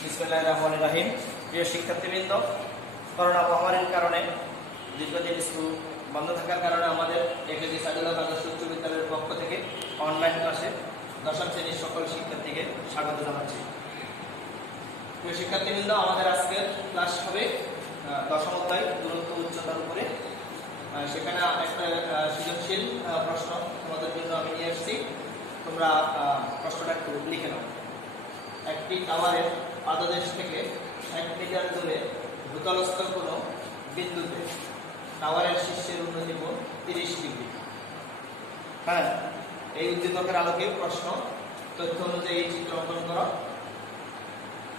বিসমিল্লাহির রহমানির রহিম। প্রিয় শিক্ষার্থীবৃন্দ, করোনা মহামারীর কারণে দীর্ঘদিন স্কুল বন্ধ থাকার কারণে আমাদের একেজি সাদুল্লাহ আদর্শ উচ্চ বিদ্যালয়ের পক্ষ থেকে অনলাইন ক্লাসে দশম শ্রেণীর সকল শিক্ষার্থীকে স্বাগত জানাচ্ছি। প্রিয় শিক্ষার্থীবৃন্দ, আমাদের আজকের ক্লাস হবে দশম অধ্যায় দূরত্ব উচ্চতার উপরে। সেখানে একটা সৃজনশীল প্রশ্ন তোমাদের জন্য আমি নিয়ে এসেছি। তোমরা প্রশ্নটা একটু লিখে নাও। একটি টাওয়ারের পাদদেশ থেকে 60 মিটার দূরে ভূতলস্থ কোনো বিন্দুতে টাওয়ারের শীর্ষের উন্নতি কোণ 30 ডিগ্রি। হ্যাঁ, এই উদ্দীপকের আলোকে প্রশ্ন। তথ্য অনুযায়ী চিত্র অঙ্কন করো।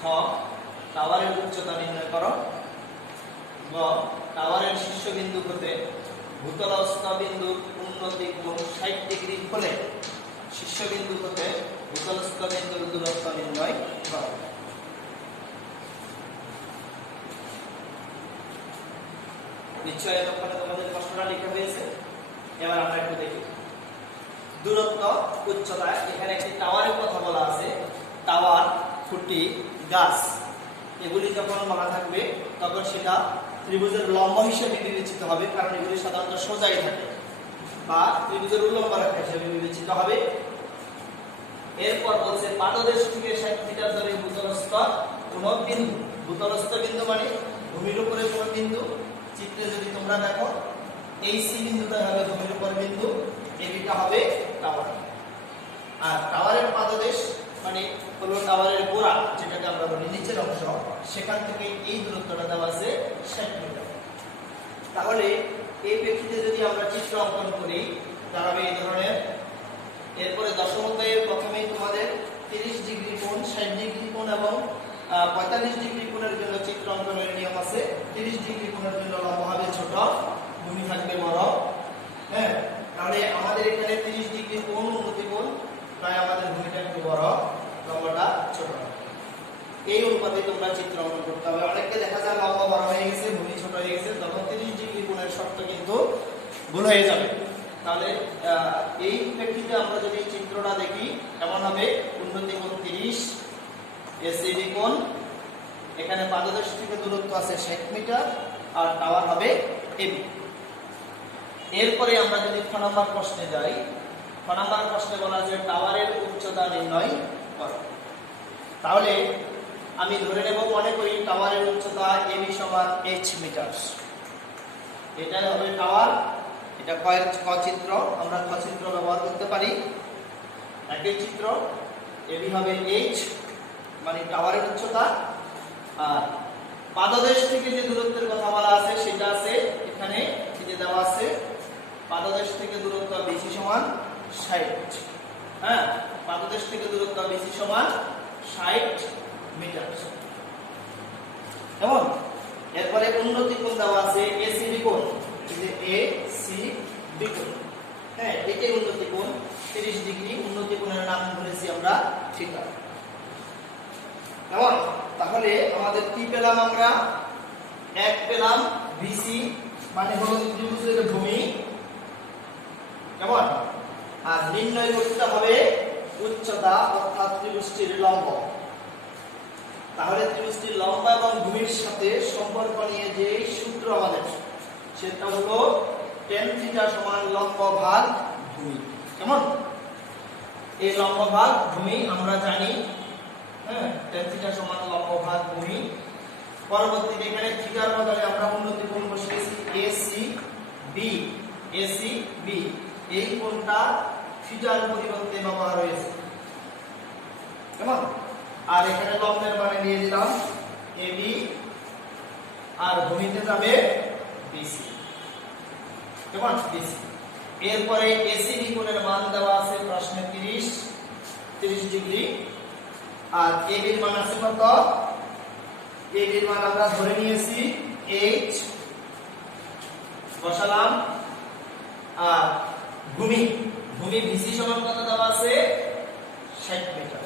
খ, টাওয়ারের উচ্চতা নির্ণয় করো। গ, টাওয়ারের শীর্ষবিন্দু হতে ভূতলস্থ বিন্দুর উন্নতি কোণ 60 ডিগ্রি হলে শীর্ষবিন্দু হতে ভূতলস্থ বিন্দুর দূরত্ব নির্ণয় করো। নিশ্চয়ই এতক্ষণে তোমাদের প্রশ্নটা লেখা হয়েছে। এবার আমরা একটু দেখি দূরত্ব উচ্চতা। এখানে একটি টাওয়ারের কথা বলা আছে। টাওয়ার, খুঁটি, গাছ এগুলি যখন বলা থাকবে তখন সেটা ত্রিভুজের লম্ব হিসেবে বিবেচিত হবে, কারণ এগুলি সাধারণত সোজাই থাকে, বা ত্রিভুজের উল্লম্ব রেখা হিসেবে বিবেচিত হবে। এরপর বলছে পাদদেশ থেকে 60 মিটার দূরে ভূতলস্থ কোনো বিন্দু। ভূতলস্থ বিন্দু মানে ভূমির উপরে কোনো বিন্দু। চিত্রে যদি তোমরা দেখো, এই সি বিন্দুটা হবে ভূমির উপর বিন্দু, এবিটা হবে টাওয়ার। আর টাওয়ারের পাদদেশ মানে হলো টাওয়ারের গোড়া, যেটাকে আমরা বলি নিচের অংশ, সেখান থেকে এই দূরত্বটা দেওয়া আছে 60 মিটার। তাহলে এই প্রেক্ষিতে যদি আমরা চিত্র অঙ্কন করি তাহলে এই ধরনের। এরপরে দশম অধ্যায়ের প্রথমেই তোমাদের 30 ডিগ্রি কোণ, 60 ডিগ্রি কোণ এবং 45 ডিগ্রি কোণের জন্য চিত্র অঙ্কনের নিয়ম আছে। 30 ডিগ্রি কোণের জন্য লম্ব হবে ছোট, ভূমি থাকবে বড়। হ্যাঁ, তাহলে আমাদের এখানে 30 ডিগ্রি কোণ উন্নতি কোণ, তাই আমাদের ভূমিটা একটু বড়, লম্বটা ছোট। এই অনুপাতে তোমরা চিত্র অঙ্কন করতে হবে। অনেককে দেখা যায় লম্ব বড় হয়ে গেছে, ভূমি ছোট হয়ে গেছে, তখন 30 ডিগ্রি কোণের শর্ত কিন্তু ভুল হয়ে যাবে। তাহলে এই প্রেক্ষিতে আমরা যদি চিত্রটা দেখি কেমন হবে, উন্নতি কোণ 30, এসিবি কোণ, এখানে পাদদেশ থেকে দূরত্ব আছে 60 মিটার, আর টাওয়ার হবে এবি। এরপরে আমরা যদি খ নম্বর প্রশ্নে যাই, খ নম্বর প্রশ্নে বলা আছে টাওয়ারের উচ্চতা নির্ণয় করো। তাহলে আমি ধরে নেব, মনে করি টাওয়ারের উচ্চতা এবি সমান h মিটার। এটাই হবে টাওয়ার। এটা ক চিত্র, আমরা ক চিত্র ব্যবহার করতে পারি। একই চিত্র, এবি হবে h মানে টাওয়ারের উচ্চতা। আর পাদদেশ থেকে যে দূরত্বের কথা বলা আছে সেটা আছে এখানে, যে দেওয়া আছে পাদদেশ থেকে দূরত্ব বেশি সমান 60। হ্যাঁ, পাদদেশ থেকে দূরত্ব বেশি সমান 60 মিটার। কেমন? এরপরে উন্নতি কোণ দেওয়া আছে এসিবি কোণ, এই যে এসিবি কোণ। হ্যাঁ, এটাই উন্নতি কোণ 30 ডিগ্রি। উন্নতি কোণের নাম ধরেছি আমরা থিটা। কেমন? তাহলে আমাদের কি পেলাম আমরা? এক পেলাম বিসি মানে হলো ত্রিভুজের ভূমি। কেমন? আর নির্ণয় করতে হবে উচ্চতা, অর্থাৎ ত্রিভুজটির লম্ব। তাহলে ত্রিভুজটির লম্ব এবং ভূমির সাথে সম্পর্ক নিয়ে যে সূত্র আমাদের, সেটা হলো tan থিটা সমান লম্ব ভাগ ভূমি। কেমন? এই লম্ব ভাগ ভূমি আমরা জানি। হ্যাঁ, tan থিটা সমান লম্ব ভাগ ভূমি। পরবর্তীতে এখানে থিটার বদলে আমরা উন্নতি কোণ বসিয়েছি এসিবি। এসিবি এই কোণটা থিটার পরিবর্তে ব্যবহার হয়েছে। কেমন? আর এখানে লম্বের মানে দিয়ে দিলাম এবি, আর ভূমিতে যাবে বিসি। কেমন? বিসি। এরপরে এসিবি কোণের মান দেওয়া আছে প্রশ্নে 30 ডিগ্রি। আর এবির মান আছে কত? এবির মান আমরা ধরে নিয়েছি h, বসালাম। আর ভূমি বিসি সমান কত দেওয়া আছে? 60 মিটার।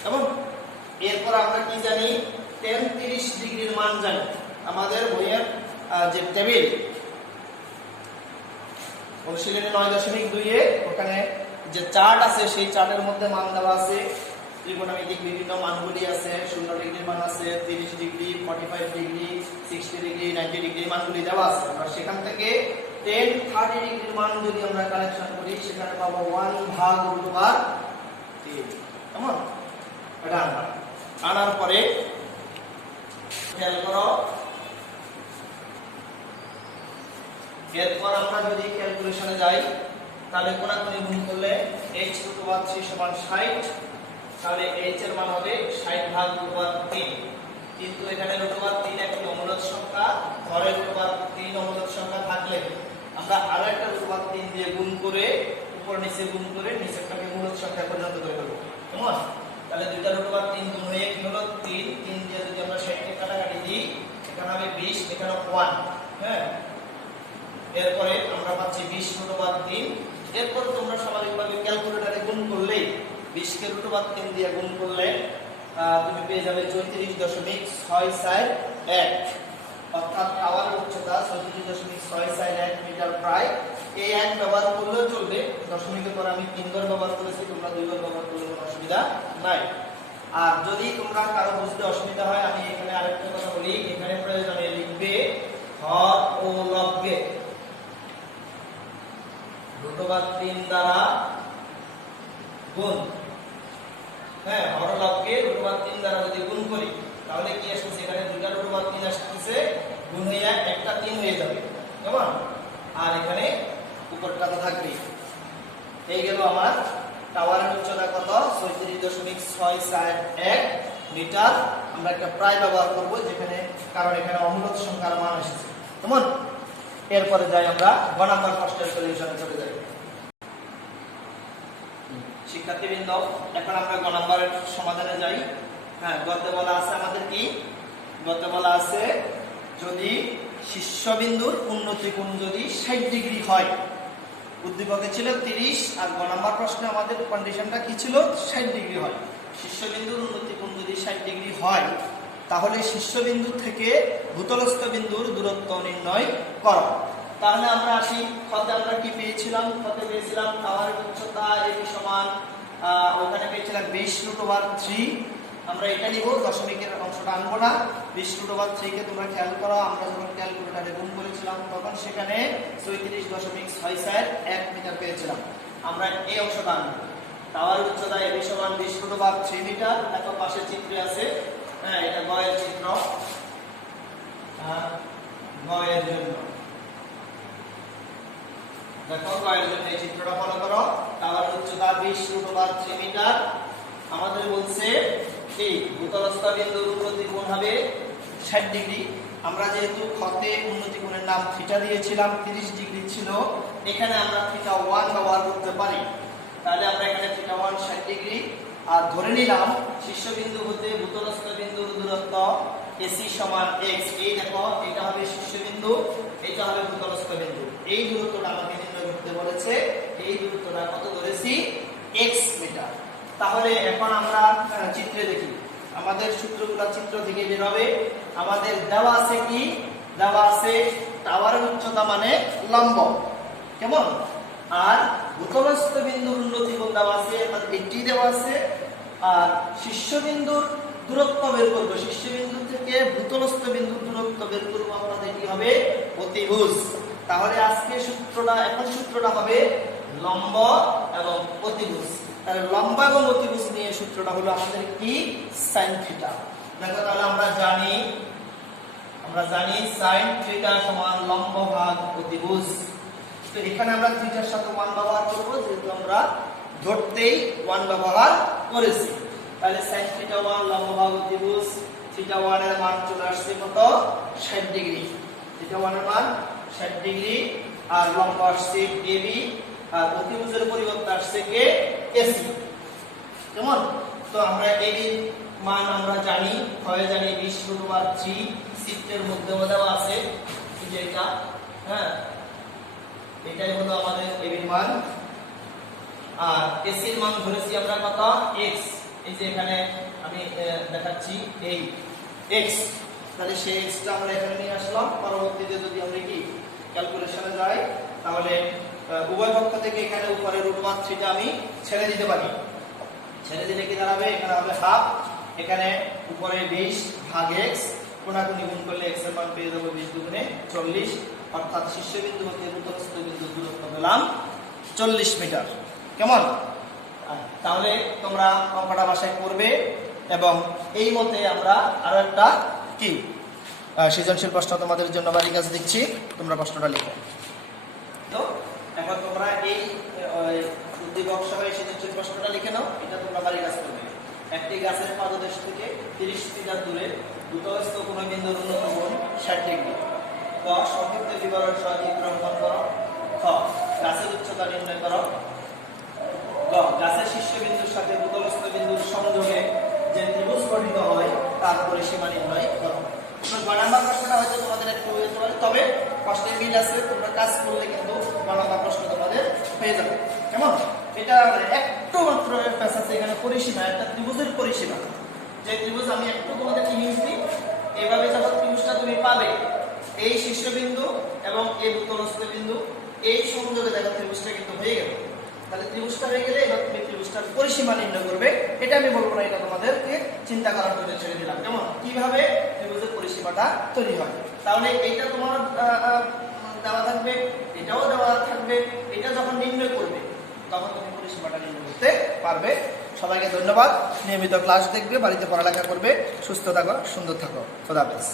কেমন? এরপর আমরা কি জানি? tan 30 ডিগ্রির মান জানি। আমাদের বইয়ের যে টেবিল অনুশীলনী 9.2 এ ওখানে যে চার্ট আছে সেই চার্টের মধ্যে মান দেওয়া আছে, ত্রিকোণমিতিক বিভিন্ন মানগুলি আছে, 0 ডিগ্রি মান আছে, 30 ডিগ্রি, 45 ডিগ্রি, 60 ডিগ্রি, 90 ডিগ্রি মানগুলি দেওয়া আছে। আমরা সেখান থেকে 10, 30 ডিগ্রির মান যদি আমরা কালেকশন করি সেখানে পাবো 1 ভাগ √3। কেমন? এটা আনার পরে খেয়াল করো, এরপর আমরা যদি ক্যালকুলেশনে যাই তাহলে কোনাকুনি গুণ করলে h√3 সমান 60, তাহলে h এর মান হবে 60 ভাগ √3। কিন্তু এখানে √3 একটি অমূলদ সংখ্যা, ঘরের √3 অমূলদ সংখ্যা থাকলে আমরা আরো একটা √3 দিয়ে গুণ করে উপর নিচে গুণ করে নিচেরটাকে মূলদ সংখ্যা পর্যন্ত করে দেব। কেমন? তাহলে দুইটা √3 গুণ হয়ে কি হলো 3, 3 দিয়ে যদি আমরা 60 কে কাটাকাটি দিই এখানে হবে 20, এখানে 1। হ্যাঁ, এরপরে আমরা পাচ্ছি 20√3। এরপর তোমরা স্বাভাবিকভাবে ক্যালকুলেটরে গুণ করলেই 20 কে √3 দিয়ে গুণ করলে তুমি পেয়ে যাবে 34.641, অর্থাৎ টাওয়ারের উচ্চতা 34.641 মিটার প্রায়। এই এক ব্যবহার করলেও চলবে, দশমিকের পর আমি 3 বার ব্যবহার করেছি, তোমরা 2 বার ব্যবহার করলে কোনো অসুবিধা নাই। আর যদি তোমরা কারো বুঝতে অসুবিধা হয় আমি এখানে আরেকটা কথা বলি, এখানে প্রয়োজনে লিখবে হর ও লবকে √3 দ্বারা গুণ। হ্যাঁ, হর লবকে √3 দ্বারা যদি গুণ করি তাহলে কি আসছে, এখানে দুইটা √3 আসছে, গুণ হয়ে একটা 3 হয়ে যাবে। কেমন? আর এখানে উপরটা তো থাকবে। এই গেল আমার টাওয়ারের উচ্চতা কত, 34.641 মিটার। আমরা একটা প্রায় ব্যবহার করব যেখানে, কারণ এখানে অমূলদ সংখ্যার মান এসেছে। কেমন? এরপরে যাই আমরা গ নাম্বার প্রশ্নের সলিউশনে চলে যাই। শিক্ষার্থীবৃন্দ, এখন আমরা গ নাম্বারের সমাধানে যাই। হ্যাঁ, গতে বলা আছে আমাদের কি, গতে বলা আছে যদি শীর্ষবিন্দুর উন্নতি কোণ যদি 60 ডিগ্রি হয়, উদ্দীপকে ছিল 30 আর গ নাম্বার প্রশ্নে আমাদের কন্ডিশনটা কি ছিল, 60 ডিগ্রি হয়। শীর্ষবিন্দুর উন্নতি কোণ যদি 60 ডিগ্রি হয় তাহলে শীর্ষবিন্দু থেকে ভূতলস্থ বিন্দুর দূরত্ব নির্ণয় করো। তাহলে আমরা আসি, ক্ষতে আমরা কি পেয়েছিলাম, ক্ষতে পেয়েছিলাম টাওয়ারের উচ্চতা এবি সমান, ওখানে পেয়েছিলাম 20√3। আমরা এটা নিব, দশমিকের অংশটা আনবো না। 20√3 কে তোমরা খেয়াল করো, আমরা যখন ক্যালকুলেটরে গুণ করেছিলাম তখন সেখানে 34.641 মিটার পেয়েছিলাম। আমরা এই অংশটা আনবো, টাওয়ারের উচ্চতা এবি সমান 20√3 মিটার। দেখো পাশে চিত্রে আছে, হ্যাঁ এটা গ এর চিত্র, গ এর জন্য দেখো, গ এর জন্য এই চিত্রটা ফলো করো। টাওয়ারের উচ্চতা 20√3 মিটার। আমাদের বলছে এই ভূতলস্থ বিন্দুর উন্নতি কোণ হবে 60 ডিগ্রি। আমরা যেহেতু ক্ষতে উন্নতি কোণের নাম থিটা দিয়েছিলাম, 30 ডিগ্রি ছিল, এখানে আমরা θ1 ব্যবহার করতে পারি। তাহলে আমরা এখানে θ1 60 ডিগ্রি আর ধরে নিলাম শীর্ষবিন্দু হতে ভূতলস্থ বিন্দুর দূরত্ব AC সমান x। এই দেখো, এটা হবে শীর্ষবিন্দু, এটা হবে ভূতলস্থ বিন্দু। এই দূরত্বটা আমাকে নির্ণয় করতে বলেছে, এই দূরত্বটা কত ধরেছি, x মিটার। তাহলে এখন আমরা চিত্রে দেখি, আমাদের সূত্রগুলো চিত্র থেকে বের হবে। আমাদের দেওয়া আছে কি, দেওয়া আছে টাওয়ারের উচ্চতা মানে লম্ব, কেমন, আর ভূতলস্থ বিন্দুর উন্নতি কোণ দেওয়া আছে, এটি দেওয়া আছে। আর শীর্ষবিন্দুর দূরত্ব বের করব, শীর্ষবিন্দু থেকে ভূতলস্থ বিন্দুর দূরত্ব বের করব, আমাদের কি হবে, অতিভুজ। তাহলে আজকে সূত্রটা, এখন সূত্রটা হবে লম্ব এবং অতিভুজ। তাহলে লম্ব এবং অতিভুজ নিয়ে সূত্রটা হলো আমাদের কি, sin থিটা। দেখো তাহলে আমরা জানি sin থিটা সমান লম্ব ভাগ অতিভুজ। তো এখানে আমরা থিটার সাথে 1 ব্যবহার করব, যেহেতু আমরা ধরতেই 1 ব্যবহার করেছি। তাহলে sin থিটা 1 লম্ব ভাগ অতিভুজ, থিটা 1 এর মান চলে আসছে কত, 60 ডিগ্রি। থিটা 1 এর মান 60 ডিগ্রি আর লম্ব আসছে AB আর অতিভুজের পরিবর্তে আসছে কে, AC। কেমন? তো আমরা AB এর মান আমরা জানি, হয় জানি 20√3, চিত্রের মধ্যেও দেওয়া আছে এই যে এটা। হ্যাঁ, এটাই হলো আমাদের AB এর মান। আর AC এর মান ধরেছি আমরা কত, x। এই যে এখানে আমি দেখাচ্ছি এই x, তাহলে সেই x টা আমরা এখানে নিয়ে আসলাম। পরবর্তীতে যদি আমরা কি ক্যালকুলেশনে যাই তাহলে উভয় পক্ষ থেকে এখানে উপরে √3টা আমি ছেড়ে দিতে পারি। ছেড়ে দিলে কি দাঁড়াবে? এখানে হবে হাফ, এখানে উপরে 20 ভাগ x, কোণাকুণি গুণ করলে x এর মান পেয়ে যাবো 20 দুগুণে 40, অর্থাৎ শীর্ষবিন্দু হতে ভূতলস্থ বিন্দুর দূরত্ব পেলাম 40 মিটার। কেমন? তাহলে তোমরা অঙ্কটা বাসায় করবে এবং এই মতে আমরা আরো একটা কি সৃজনশীল প্রশ্ন তোমাদের জন্য বাড়ির কাছে দিচ্ছি, তোমরা প্রশ্নটা লিখো। তো এখন তোমরা এই উদ্দীপক সহ সৃজনশীল প্রশ্নটা লিখে নাও, এটা তোমরা বাড়ির কাছে করবে। একটি গাছের পাদদেশ থেকে 30 মিটার দূরে ভূতলস্থ কোন বিন্দুর উন্নত কোণ 60 ডিগ্রি। ক সংক্ষিপ্ত বিবরণ সহ চিত্র অঙ্কন করো। খ গাছের উচ্চতা নির্ণয় করো। গ গাছের শীর্ষবিন্দুর সাথে ভূতলস্থ বিন্দুর সংযোগে যে ত্রিভুজ গঠিত হয় তার পরিসীমা নির্ণয় করো। গ নাম্বার প্রশ্নটা হয়তো তোমাদের একটু হতে পারে, তবে প্রশ্নের মিল আছে, তোমরা কাজ করলে কিন্তু গ নাম্বার প্রশ্ন তোমাদের পেয়ে যাবে। কেমন? এটা একটু মাত্র আছে এখানে পরিসীমা, একটা ত্রিভুজের পরিসীমা। যে ত্রিভুজ আমি একটু তোমাদের ইমেজ দিই, এইভাবে যখন ত্রিভুজটা তুমি পাবে, এই শীর্ষবিন্দু এবং এই ভূতলস্থ বিন্দু এই সংযোগে দেখো ত্রিভুজটা কিন্তু হয়ে গেল। তাহলে ত্রিভুজটা হয়ে গেলে এবার তুমি ত্রিভুজটার পরিসীমা নির্ণয় করবে। এটা আমি বলবো না, এটা তোমাদেরকে চিন্তা করার জন্য ছেড়ে দিলাম। কেমন? কিভাবে ত্রিভুজের পরিসীমাটা তৈরি হয়। তাহলে এটা তোমার দেওয়া থাকবে, এটাও দেওয়া থাকবে, এটা যখন নির্ণয় করবে তখন তুমি পরিসীমাটা নির্ণয় করতে পারবে। সবাইকে ধন্যবাদ। নিয়মিত ক্লাস দেখবে, বাড়িতে পড়ালেখা করবে। সুস্থ থাকো, সুন্দর থাকো। খোদা হাফেজ।